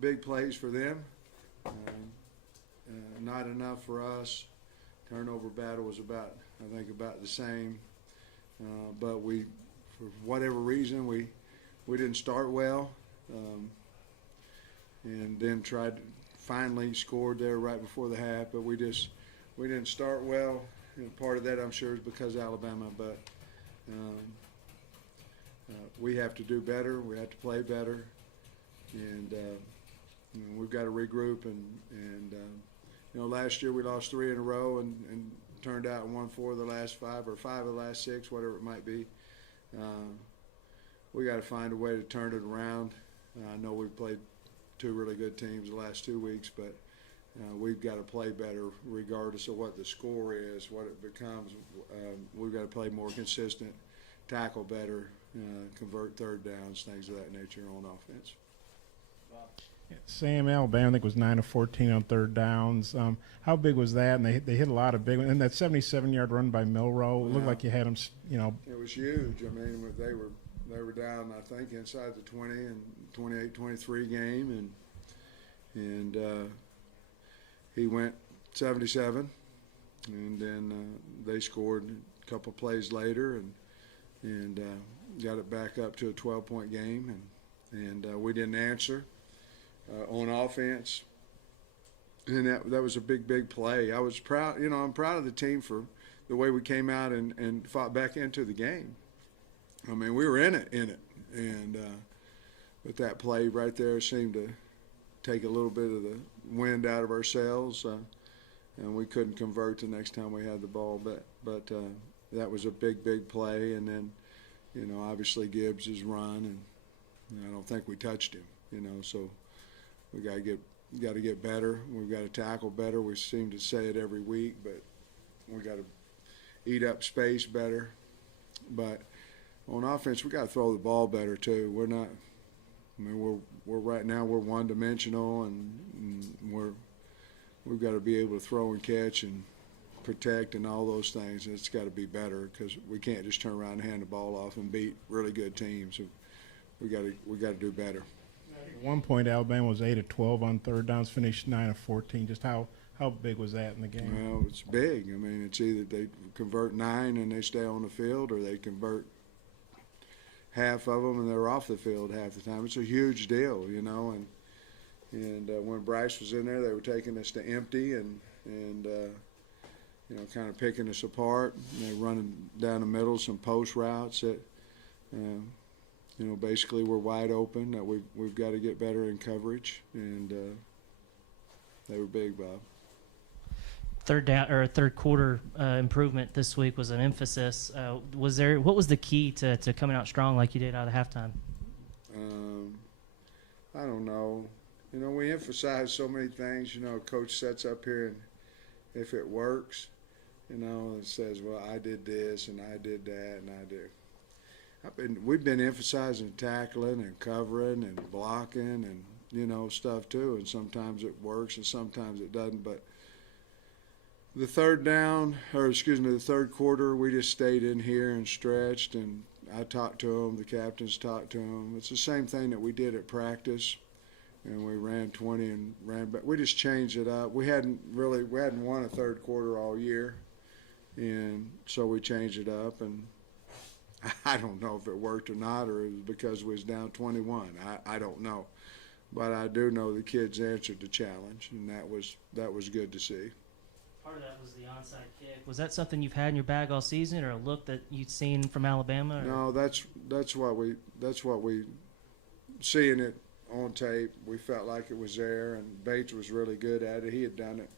big plays for them. Not enough for us. Turnover battle was about the same. But we, for whatever reason, we didn't start well, and then finally scored there right before the half. But we didn't start well. And part of that, I'm sure, is because of Alabama. But we have to do better. We have to play better, and we've got to regroup. And last year we lost 3 in a row and turned out and won 4 of the last 5 or 5 of the last 6, whatever it might be. We got to find a way to turn it around. I know we've played 2 really good teams the last 2 weeks, but we've got to play better regardless of what the score is, what it becomes. We've got to play more consistent, tackle better, convert third downs, things of that nature on offense. Sam, Alabama, I think, was 9 of 14 on third downs. How big was that? And they hit a lot of big ones. And that 77-yard run by Milroe, it looked like you had them, It was huge. I mean, they were down, I think, inside the 20 and 28-23 game, and he went 77, and then they scored a couple plays later and got it back up to a 12-point game, and we didn't answer on offense, and that was a big play. I was proud. I'm proud of the team for the way we came out and fought back into the game. I mean, we were in it, and but that play right there seemed to take a little bit of the wind out of ourselves, and we couldn't convert the next time we had the ball. But that was a big play, and then obviously Gibbs' run, and I don't think we touched him. So we got to get better. We've got to tackle better. We seem to say it every week, but we got to eat up space better. But on offense, we got to throw the ball better too. We're not. I mean, we're right now we're one-dimensional, and we've got to be able to throw and catch and protect and all those things. And it's got to be better because we can't just turn around and hand the ball off and beat really good teams. We got to do better. At one point, Alabama was 8 of 12 on third downs, finished 9 of 14. Just how big was that in the game? Well, it's big. I mean, it's either they convert 9 and they stay on the field, or they convert half of them and they're off the field half the time. It's a huge deal, And when Bryce was in there, they were taking us to empty and kind of picking us apart. And they running down the middle some post routes that. Basically we're wide open. That we've got to get better in coverage, and they were big, Bob. Third quarter improvement this week was an emphasis. What was the key to coming out strong like you did out of halftime? I don't know. We emphasize so many things. Coach sets up here, and if it works, it says, well, I did this and I did that and I did. We've been emphasizing tackling and covering and blocking and stuff too, and sometimes it works and sometimes it doesn't. But the third quarter, we just stayed in here and stretched, and I talked to them, the captains talked to them. It's the same thing that we did at practice, and we ran 20 and ran back. We just changed it up. We hadn't won a third quarter all year, and so we changed it up, and I don't know if it worked or not, or it was because we was down 21. I don't know. But I do know the kids answered the challenge, and that was good to see. Part of that was the onside kick. Was that something you've had in your bag all season, or a look that you'd seen from Alabama? Or? No, that's what we seeing it on tape. We felt like it was there, and Bates was really good at it. He had done it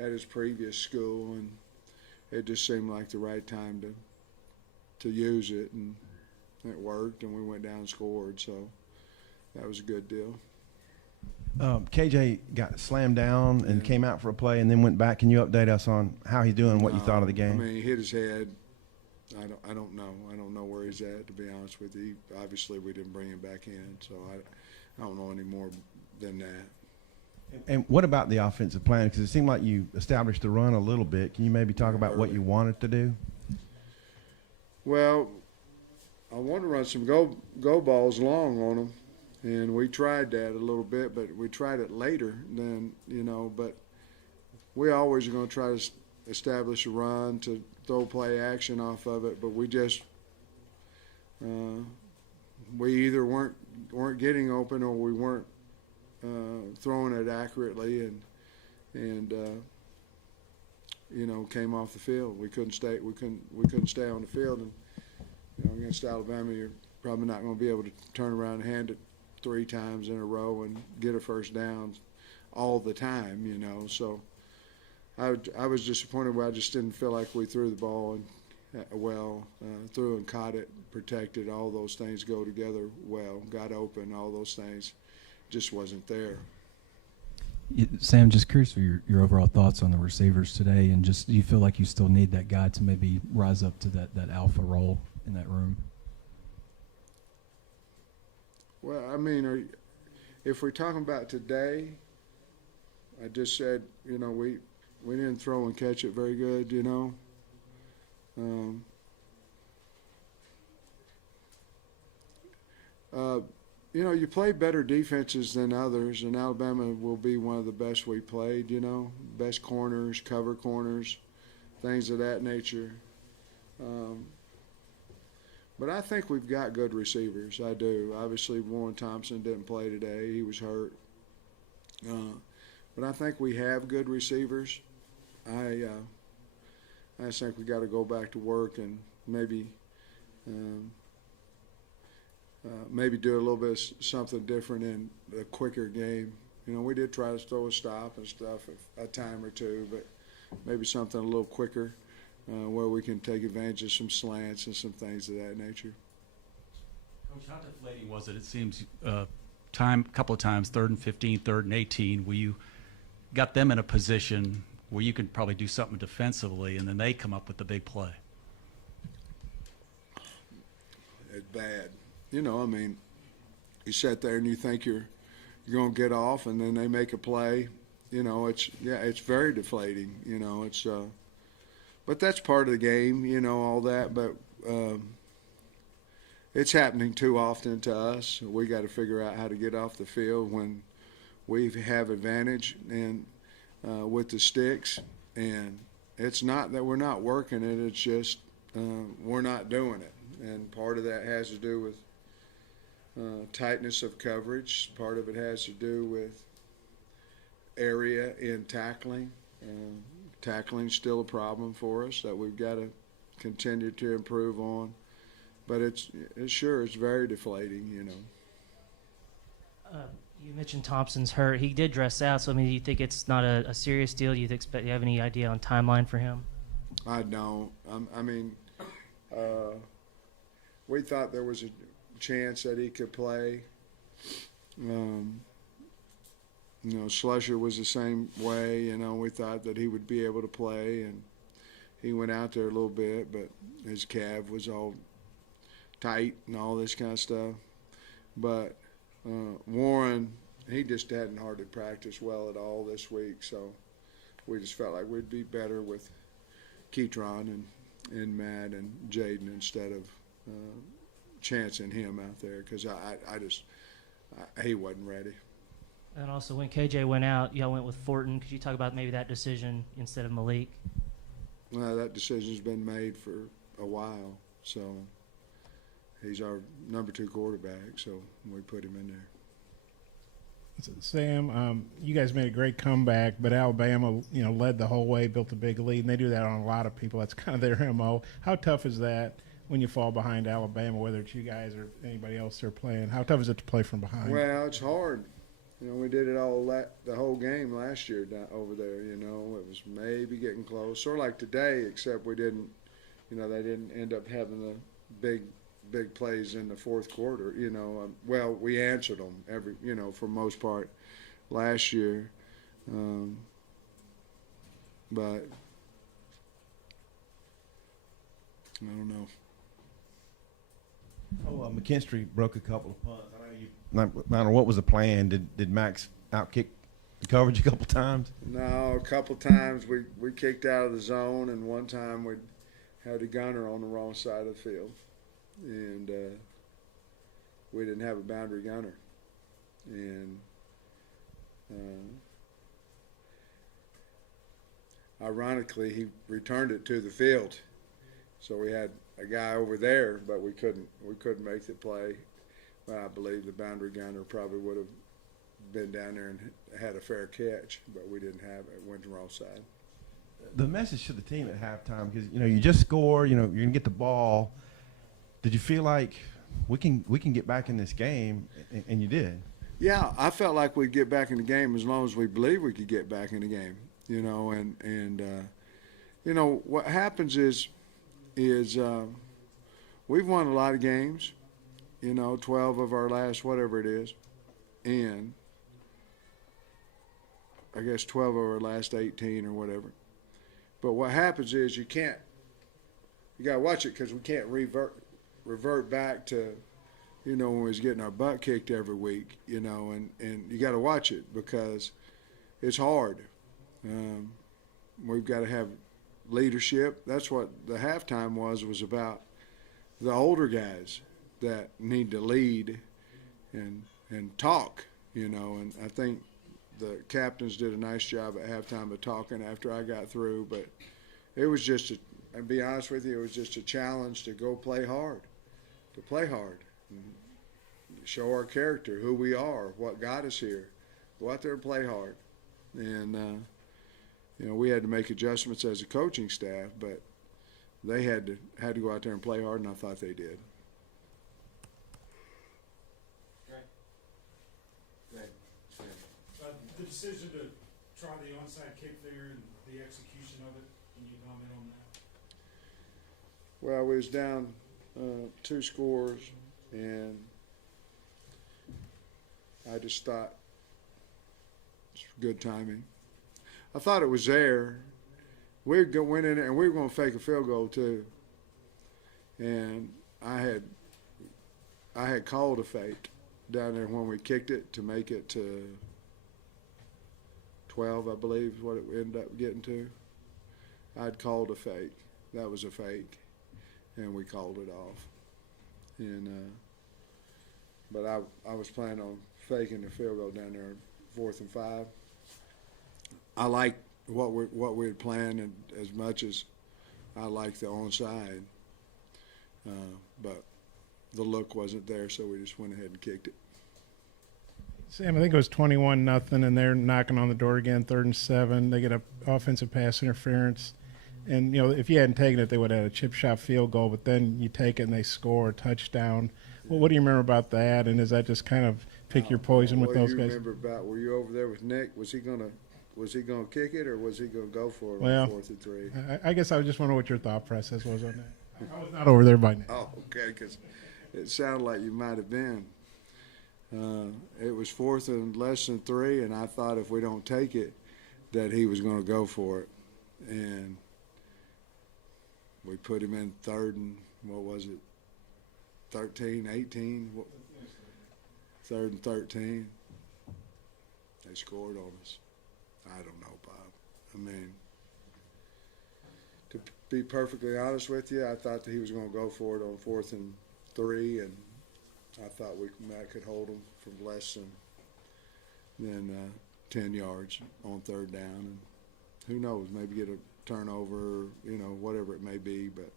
at his previous school, and it just seemed like the right time to use it, and it worked, and we went down and scored, so that was a good deal. KJ got slammed down and came out for a play and then went back. Can you update us on how he's doing and what you thought of the game? I mean, he hit his head. I don't know. I don't know where he's at, to be honest with you. Obviously, we didn't bring him back in, so I don't know any more than that. And what about the offensive plan? Because it seemed like you established the run a little bit. Can you maybe talk about what you wanted to do? Well, I want to run some go balls long on them, And we tried that a little bit, but we tried it later than, but we always are going to try to establish a run to throw play action off of it, but we just we either weren't getting open or we weren't throwing it accurately, and came off the field. We couldn't stay on the field, and against Alabama, you're probably not going to be able to turn around and hand it 3 times in a row and get a first down all the time, So I was disappointed where I just didn't feel like we threw the ball threw and caught it, protected. All those things go together well. Got open. All those things just wasn't there. Sam, just curious for your overall thoughts on the receivers today, and just do you feel like you still need that guy to maybe rise up to that alpha role in that room? Well, I mean, if we're talking about today, I just said, we didn't throw and catch it very good, you play better defenses than others, and Alabama will be one of the best we played, best corners, cover corners, things of that nature. But I think we've got good receivers. I do. Obviously, Warren Thompson didn't play today. He was hurt. But I think we have good receivers. I just think we got to go back to work and maybe do a little bit of something different in a quicker game. We did try to throw a stop and stuff a time or two, but maybe something a little quicker where we can take advantage of some slants and some things of that nature. Coach, how deflating was it? It seems a couple of times, 3rd and 15, 3rd and 18, where you got them in a position where you could probably do something defensively, and then they come up with the big play. It's bad. You sit there and you think you're going to get off, and then they make a play. It's very deflating. But that's part of the game. All that. But it's happening too often to us. We got to figure out how to get off the field when we have advantage and with the sticks. And it's not that we're not working it. It's just we're not doing it. And part of that has to do with tightness of coverage. Part of it has to do with area in tackling. Tackling's still a problem for us that we've got to continue to improve on. But it's very deflating, You mentioned Thompson's hurt. He did dress out, so do you think it's not a serious deal? Do you have any idea on timeline for him? I don't. We thought there was a chance that he could play. Slusher was the same way. We thought that he would be able to play, and he went out there a little bit, but his calf was all tight and all this kind of stuff. But Warren, he just hadn't hardly practiced well at all this week, so we just felt like we'd be better with Keytron and Matt and Jaden instead of chancing him out there, because he wasn't ready. And also, when KJ went out, y'all went with Fortin. Could you talk about maybe that decision instead of Malik? Well, that decision's been made for a while, so he's our number 2 quarterback, so we put him in there. Sam, you guys made a great comeback, but Alabama, led the whole way, built a big lead, and they do that on a lot of people. That's kind of their MO. How tough is that when you fall behind Alabama, whether it's you guys or anybody else they're playing? How tough is it to play from behind? Well, it's hard. We did it all the whole game last year over there. It was maybe getting close, sort of like today, except we didn't. They didn't end up having the big plays in the fourth quarter. Well, we answered them for most part last year, but I don't know. McKinstry broke a couple of punts. I don't know what was the plan. Did Max outkick the coverage a couple times? No, a couple times we kicked out of the zone, and one time we had a gunner on the wrong side of the field, and we didn't have a boundary gunner. and ironically, he returned it to the field. So we had a guy over there, but we couldn't make the play. Well, I believe the boundary gunner probably would have been down there and had a fair catch, but we didn't have it. It went to the wrong side. The message to the team at halftime, because you just scored, you're gonna get the ball. Did you feel like we can get back in this game, and you did? Yeah, I felt like we'd get back in the game as long as we believed we could get back in the game. What happens is we've won a lot of games, 12 of our last whatever it is, and I guess 12 of our last 18 or whatever. But what happens is you got to watch it because we can't revert back to, when we was getting our butt kicked every week, and you got to watch it because it's hard. We've got to have leadership. That's what the halftime was about the older guys that need to lead and talk, and I think the captains did a nice job at halftime of talking after I got through, but it was just and be honest with you, it was just a challenge to go play hard, and show our character, who we are, what got us here. Go out there and play hard. And, we had to make adjustments as a coaching staff, but they had to go out there and play hard, and I thought they did. The decision to try the onside kick there and the execution of it, can you comment on that? Well, we was down 2 scores, and I just thought it's good timing. I thought it was there. We went in there, and we were going to fake a field goal too. And I had called a fake down there when we kicked it to make it to 12, I believe, is what it ended up getting to. I'd called a fake. That was a fake, and we called it off. And but I was planning on faking the field goal down there, 4th and 5. I liked what we had planned, and as much as I liked the onside, but the look wasn't there, so we just went ahead and kicked it. Sam, I think it was 21-0, and they're knocking on the door again, 3rd and 7. They get a offensive pass interference. And, if you hadn't taken it, they would have had a chip shot field goal, but then you take it and they score a touchdown. Well, what do you remember about that? And is that just kind of pick your poison with those guys? Were you over there with Nick? Was he gonna kick it, or was he gonna go for it on 4th and 3? I guess I was just wondering what your thought process was on that. I was not over there by now. Oh, okay, because it sounded like you might have been. It was 4th and less than 3, and I thought if we don't take it, that he was going to go for it. And we put him in 3rd and, 13, 18? 3rd and 13. They scored on us. I don't know, Bob. I mean, to be perfectly honest with you, I thought that he was going to go for it on 4th and 3, and I thought we could hold them from less than 10 yards on 3rd down, and who knows, maybe get a turnover, whatever it may be. But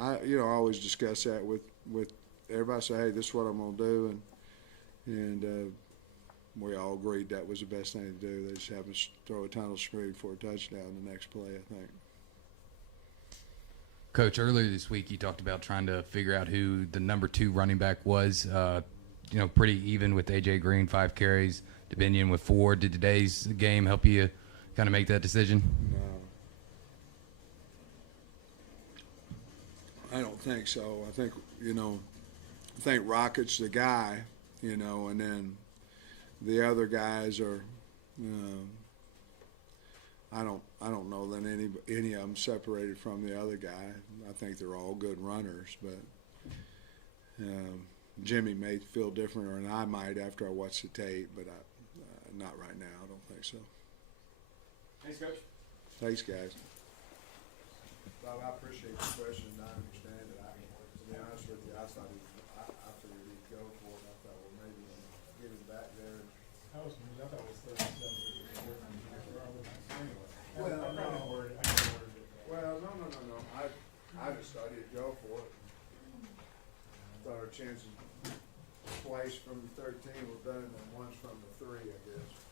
I always discuss that with everybody. Say, hey, this is what I'm gonna do, and we all agreed that was the best thing to do. They just have us throw a tunnel screen for a touchdown the next play, I think. Coach, earlier this week you talked about trying to figure out who the number 2 running back was. Pretty even with A.J. Green, 5 carries, Dominion with 4. Did today's game help you kind of make that decision? No. I don't think so. I think Rocket's the guy, and then the other guys are I don't know that any of them separated from the other guy. I think they're all good runners, but Jimmy may feel different, or I might after I watch the tape, but not right now. I don't think so. Thanks, Coach. Thanks, guys. Bob, I appreciate the question, and I understand it. To be honest with you, I figured he'd go for it. I thought, well, maybe House news. I thought it was 37. Well, I no. worded it. Well, no. I just thought he'd go for it. Thought our chances twice from the 13 were better than once from the 3, I guess.